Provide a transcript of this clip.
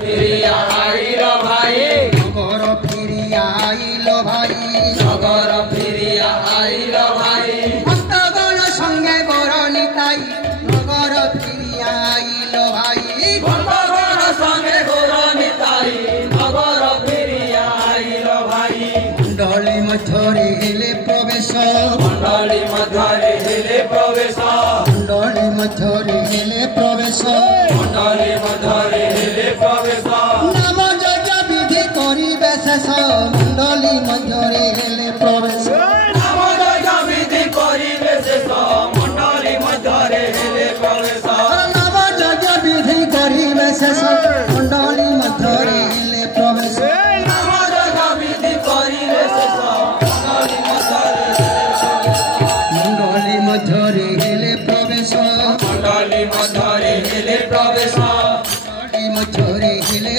ফিরিয়া আইল ভাই নগর ফিরিয়া আইল ভাই নগর ফিরিয়া আইল ভাই ভক্তগণ সঙ্গে বড় নিতাই নগর ফিরিয়া আইল ভাই ভক্তগণ সঙ্গে গৌর নিতাই নগর ফিরিয়া আইল ভাই মণ্ডলী মধ্যরে হেলে প্রবেশ মণ্ডলী মধ্যরে হেলে প্রবেশ মণ্ডলী মধ্যরে হেলে প্রবেশ মণ্ডলী মধ্যরে হেলে প্রবেশ নাম যজ্ঞ বিধি করিবে শেষ মণ্ডলী মধ্যরে হেলে প্রবেশ নাম যজ্ঞ বিধি করিবে শেষ মণ্ডলী মধ্যরে হেলে প্রবেশ নাম যজ্ঞ বিধি করিবে শেষ মণ্ডলী মধ্যরে হেলে প্রবেশ নাম যজ্ঞ বিধি করিবে শেষ মণ্ডলী মধ্যরে হেলে প্রবেশ মণ্ডলী মধ্যরে হেলে প্রবেশ মণ্ডলী মধ্যরে হেলে মণ্ডলী মধ্যরে হেলে